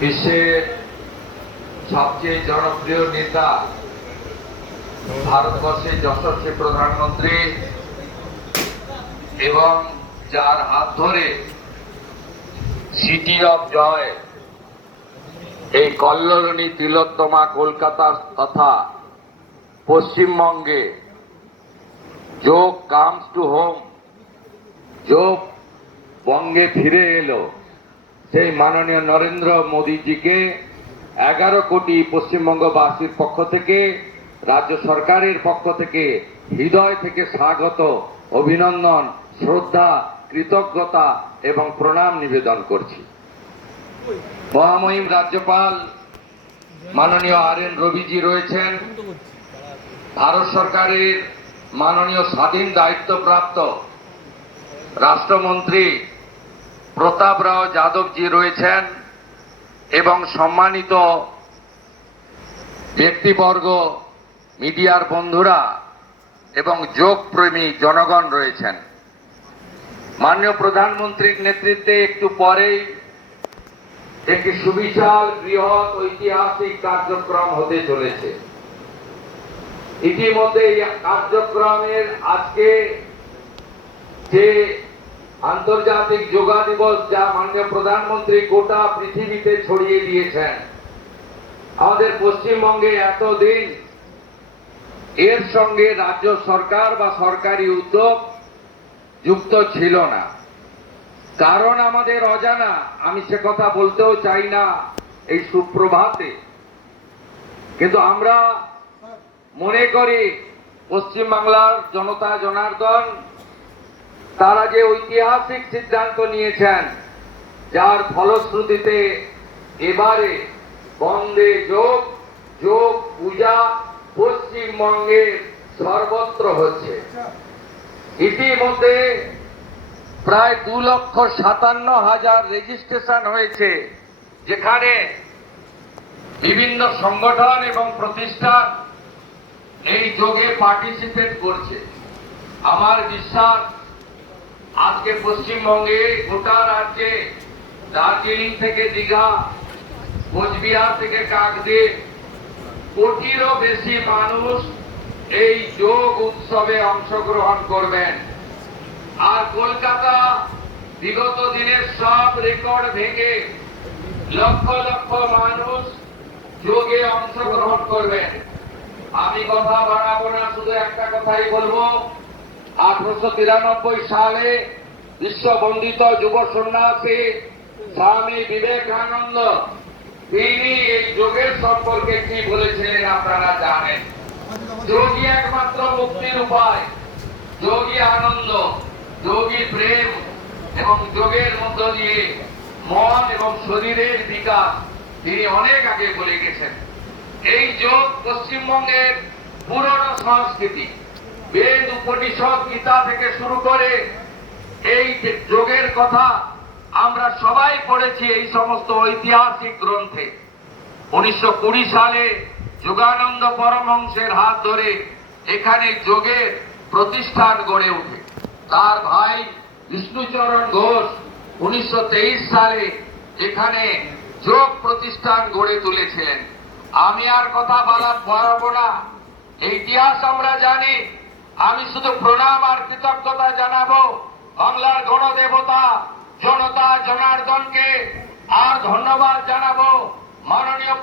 বিশ্বের সবচেয়ে জনপ্রিয় নেতা, ভারতবর্ষের যশস্বী প্রধানমন্ত্রী এবং যার হাত ধরে সিটি অফ জয় এই কল্লোলিনী তিলোত্তমা কলকাতার তথা পশ্চিমবঙ্গে যোগ কামস টু হোম, যোগ বঙ্গে ফিরে এলো, সেই মাননীয় নরেন্দ্র মোদীজিকে 11 কোটি পশ্চিমবঙ্গবাসীর পক্ষ থেকে, রাজ্য সরকারের পক্ষ থেকে হৃদয় থেকে স্বাগত, অভিনন্দন, শ্রদ্ধা, কৃতজ্ঞতা এবং প্রণাম নিবেদন করছি। মহামহিম রাজ্যপাল মাননীয় RN রবিজি রয়েছেন, ভারত সরকারের মাননীয় স্বাধীন দায়িত্বপ্রাপ্ত রাষ্ট্রমন্ত্রী প্রতাপ রাও যাদবজি রয়েছেন এবং সম্মানিত ব্যক্তিবর্গ, মিডিয়ার বন্ধুরা এবং যোগপ্রেমী জনগণ রয়েছেন। মাননীয় প্রধানমন্ত্রীর নেতৃত্বে একটু পরেই একটি সুবিশাল বৃহৎ ঐতিহাসিক কার্যক্রম হতে চলেছে। ইতিমধ্যে এই কার্যক্রমের আজকে যে আন্তর্জাতিক যোগা দিবস, যা মাননীয় প্রধানমন্ত্রী গোটা পৃথিবীতে ছড়িয়ে দিয়েছেন, আমাদের পশ্চিমবঙ্গে এতদিন এর সঙ্গে রাজ্য সরকার বা সরকারি উদ্যোগ যুক্ত ছিল না। কারণ আমাদের অজানা, আমি সে কথা বলতেও চাই না এই সুপ্রভাতে, কিন্তু আমরা মনে করি পশ্চিমবাংলার জনতা জনার্দন তারা যে ঐতিহাসিক সিদ্ধান্ত নিয়েছেন, যার ফলশ্রুতিতে এবারে বন্দে যোগ, যোগ পূজা পশ্চিমবঙ্গে সর্বত্র হচ্ছে। ইতিমধ্যে প্রায় 2,57,000 রেজিস্ট্রেশন হয়েছে, যেখানে বিভিন্ন সংগঠন এবং প্রতিষ্ঠান এই যোগে পার্টিসিপেট করছে। আমার বিশ্বাস আজকে পশ্চিমবঙ্গে গোটা রাজ্যে দার্জিলিং থেকে দীঘা, কোচবিহার থেকে কাকদ্বীপ, কোটিরও বেশি মানুষ এই যোগ উৎসবে অংশগ্রহণ করবেন। আর কলকাতা বিগত দিনের সব রেকর্ড ভেঙে লক্ষ লক্ষ মানুষ যোগে অংশগ্রহণ করবেন। আমি কথা বাড়াবো না, শুধু একটা কথাই বলবো। 1893 সালে বিশ্ববন্দিত যুব সন্ন্যাসী স্বামী বিবেকানন্দ তিনি এই যোগের সম্পর্কে কি বলেছিলেন আপনারা জানেন। যোগী একমাত্র মুক্তির উপায়, যোগী আনন্দ, যোগী প্রেম এবং যোগের মধ্য দিয়ে মন এবং শরীরের বিকাশ তিনি অনেক আগে বলে গেছেন। এই যোগ পশ্চিমবঙ্গের পুরনো সংস্কৃতি, বেদ, উপনিষদ, গীতা থেকে শুরু করে এই যোগের কথা আমরা সবাই পড়েছি এই সমস্ত ঐতিহাসিক গ্রন্থে। 1920 সালে যোগানন্দ পরমহংসের হাত ধরে এখানে যোগের প্রতিষ্ঠান গড়ে ওঠে। তার ভাই বিষ্ণুচরণ ঘোষ 1923 সালে এখানে যোগ প্রতিষ্ঠান গড়ে তুলেছিলেন। আমি আর কথা বাড়াবো না, ইতিহাস আমরা জানি। আমি শুধু প্রণাম আর কৃতজ্ঞতা জানাবো বাংলার গণদেবতা জনতা জনার্দনকে, আর ধন্যবাদ জানাবো মাননীয়